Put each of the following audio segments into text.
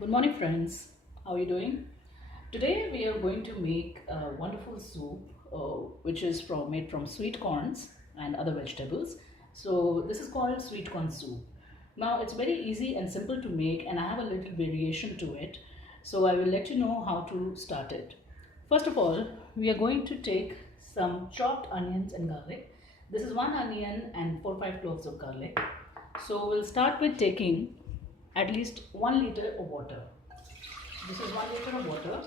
Good morning, friends. How are you doing? Today we are going to make a wonderful soup, which is made from sweet corns and other vegetables. So this is called sweet corn soup. Now it's very easy and simple to make, and I have a little variation to it. So I will let you know how to start it. First of all, we are going to take some chopped onions and garlic. This is one onion and 4-5 cloves of garlic. So we'll start with taking at least 1 liter of water. This is 1 liter of water,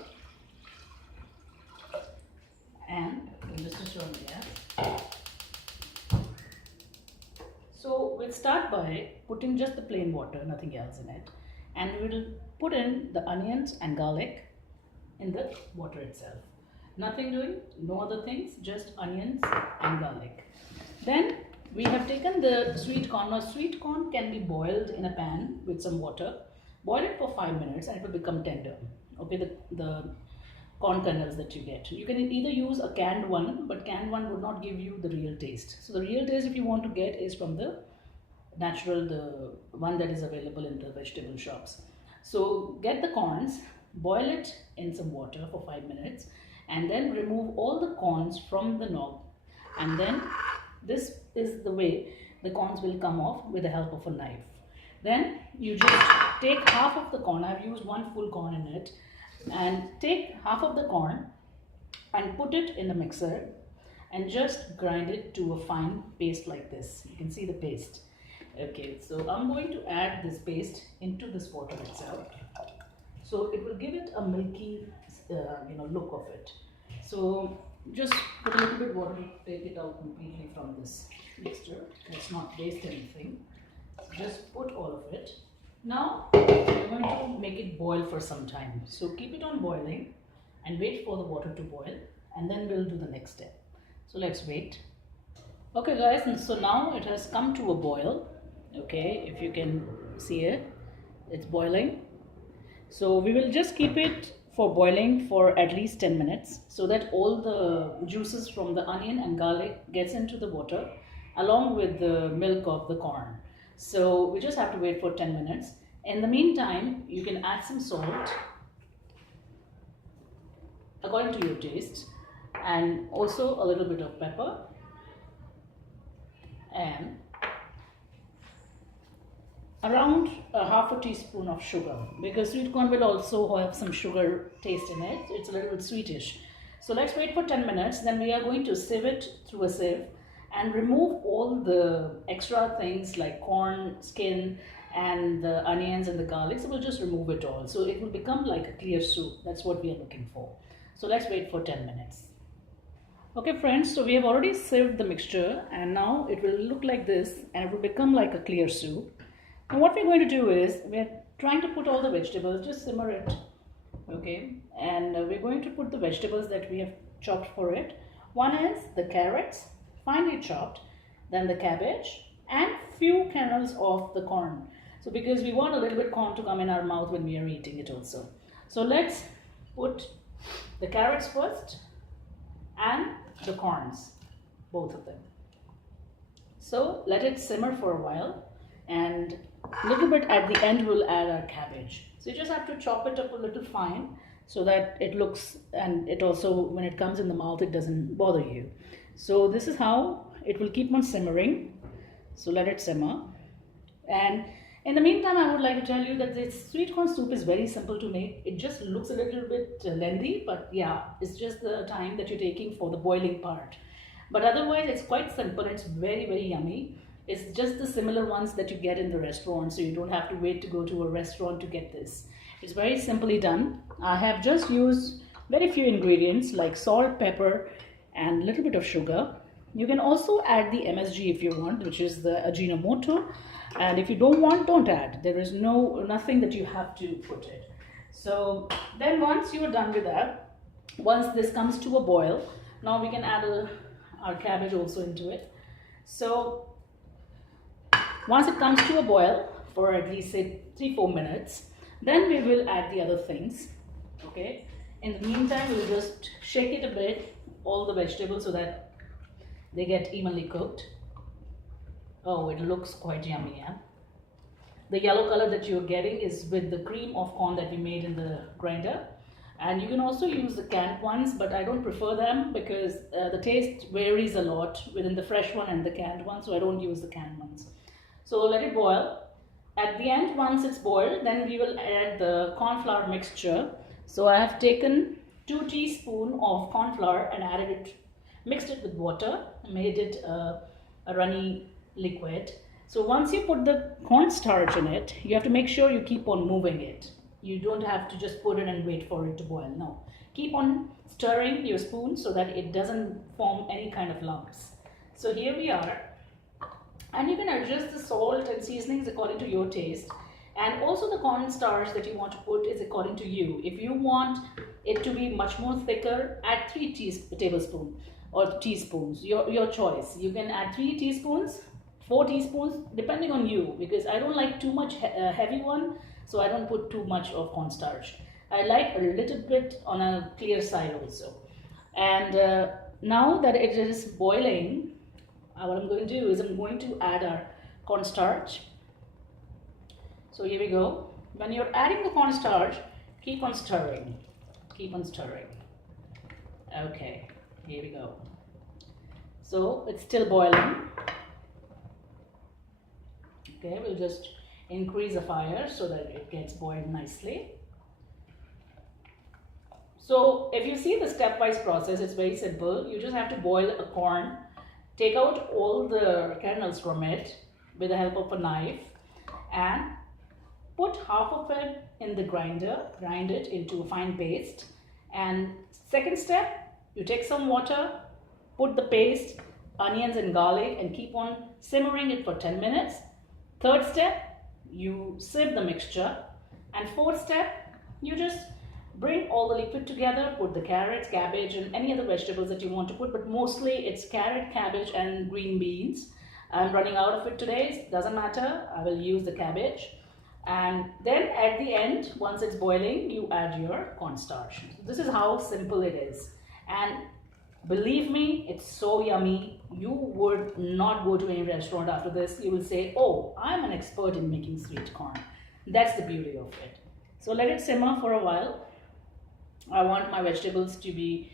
and this is on gas. So we'll start by putting just the plain water, nothing else in it, and we'll put in the onions and garlic in the water itself. Nothing doing, no other things, just onions and garlic. Then we have taken the sweet corn. Now sweet corn can be boiled in a pan with some water. Boil it for 5 minutes and it will become tender. Okay, the corn kernels that you get. You can either use a canned one, but canned one would not give you the real taste. So the real taste, if you want to get, is from the natural, the one that is available in the vegetable shops. So get the corns, boil it in some water for 5 minutes, and then remove all the corns from the knob, and then this is the way the corns will come off with the help of a knife. Then you just take half of the corn. I've used one full corn in it, and take half of the corn and put it in a mixer and just grind it to a fine paste like this. You can see the paste. Okay, so I'm going to add this paste into this water itself, so it will give it a milky look of it. So just put a little bit water to take it out completely from this mixture. Let's not waste anything. Just put all of it. Now we're going to make it boil for some time. So keep it on boiling and wait for the water to boil, and then we'll do the next step. So let's wait. Okay guys, and so now it has come to a boil. Okay, if you can see it, it's boiling. So we will just keep it for boiling for at least 10 minutes so that all the juices from the onion and garlic gets into the water along with the milk of the corn. So we just have to wait for 10 minutes. In the meantime, you can add some salt according to your taste, and also a little bit of pepper, and around a half a teaspoon of sugar, because sweet corn will also have some sugar taste in it. It's a little bit sweetish. So let's wait for 10 minutes. Then we are going to sieve it through a sieve and remove all the extra things like corn skin and the onions and the garlic. So we'll just remove it all. So it will become like a clear soup. That's what we are looking for. So let's wait for 10 minutes. Okay friends, so we have already sieved the mixture, and now it will look like this, and it will become like a clear soup. Now what we're going to do is, we're trying to put all the vegetables, just simmer it, okay, and we're going to put the vegetables that we have chopped for it. One is the carrots, finely chopped, then the cabbage, and few kernels of the corn. So because we want a little bit corn to come in our mouth when we are eating it also. So let's put the carrots first and the corns, both of them. So let it simmer for a while, and a little bit at the end we'll add our cabbage. So you just have to chop it up a little fine so that it looks, and it also, when it comes in the mouth, it doesn't bother you. So this is how it will keep on simmering. So let it simmer. And in the meantime, I would like to tell you that this sweet corn soup is very simple to make. It just looks a little bit lengthy, but yeah, it's just the time that you're taking for the boiling part. But otherwise, it's quite simple. It's very, very yummy. It's just the similar ones that you get in the restaurant, so you don't have to wait to go to a restaurant to get this. It's very simply done. I have just used very few ingredients like salt, pepper, and a little bit of sugar. You can also add the MSG if you want, which is the Ajinomoto, and if you don't want, don't add. There is nothing that you have to put it. So then once you are done with that, once this comes to a boil, now we can add our cabbage also into it. So once it comes to a boil for at least say 3-4 minutes, then we will add the other things. Okay, in the meantime, we'll just shake it a bit, all the vegetables, so that they get evenly cooked. Oh, it looks quite yummy, yeah. The yellow color that you're getting is with the cream of corn that we made in the grinder. And you can also use the canned ones, but I don't prefer them because the taste varies a lot within the fresh one and the canned one, so I don't use the canned ones. So let it boil. At the end, once it's boiled, then we will add the corn flour mixture. So I have taken 2 teaspoons of corn flour and added it, mixed it with water, made it a runny liquid. So once you put the cornstarch in it, you have to make sure you keep on moving it. You don't have to just put it and wait for it to boil. No, keep on stirring your spoon so that it doesn't form any kind of lumps. So here we are, and you can adjust the salt and seasonings according to your taste, and also the cornstarch that you want to put is according to you. If you want it to be much more thicker, add 3 tablespoons or teaspoons, your choice. You can add 3 teaspoons, 4 teaspoons, depending on you, because I don't like too much heavy one, so I don't put too much of cornstarch. I like a little bit on a clear side also. And now that it is boiling, what I'm going to do is I'm going to add our cornstarch. So here we go. When you're adding the cornstarch, keep on stirring. Keep on stirring. Okay, here we go. So it's still boiling. Okay, we'll just increase the fire so that it gets boiled nicely. So if you see the stepwise process, it's very simple. You just have to boil a corn, take out all the kernels from it with the help of a knife, and put half of it in the grinder, grind it into a fine paste. And second step, you take some water, put the paste, onions and garlic, and keep on simmering it for 10 minutes. Third step, you sieve the mixture. And fourth step, you just bring all the liquid together, put the carrots, cabbage, and any other vegetables that you want to put, but mostly it's carrot, cabbage, and green beans. I'm running out of it today, doesn't matter, I will use the cabbage. And then at the end, once it's boiling, you add your cornstarch. This is how simple it is. And believe me, it's so yummy. You would not go to any restaurant after this. You will say, oh, I'm an expert in making sweet corn. That's the beauty of it. So let it simmer for a while. I want my vegetables to be,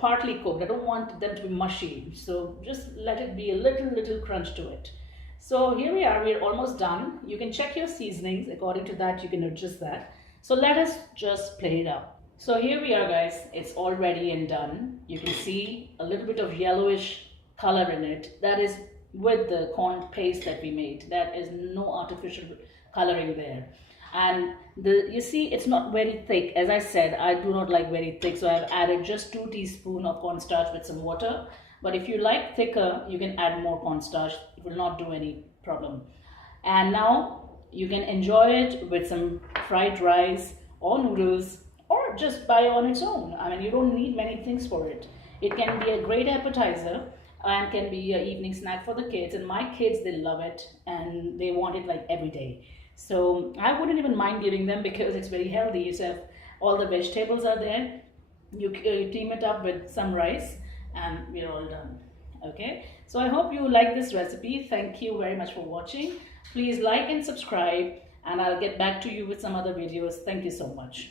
partly cooked. I don't want them to be mushy. So just let it be a little crunch to it. So here we are, we're almost done. You can check your seasonings. According to that, you can adjust that. So let us just plate it up. So here we are, guys. It's all ready and done. You can see a little bit of yellowish color in it. That is with the corn paste that we made. That is no artificial coloring there. And you see, it's not very thick. As I said, I do not like very thick, so I've added just 2 teaspoons of cornstarch with some water. But if you like thicker, you can add more cornstarch. It will not do any problem. And now you can enjoy it with some fried rice or noodles, or just by on its own. I mean, you don't need many things for it. It can be a great appetizer and can be an evening snack for the kids. And my kids, they love it and they want it like every day. So I wouldn't even mind giving them because it's very healthy. You have all the vegetables are there. You team it up with some rice and we're all done. Okay, so I hope you like this recipe. Thank you very much for watching. Please like and subscribe, and I'll get back to you with some other videos. Thank you so much.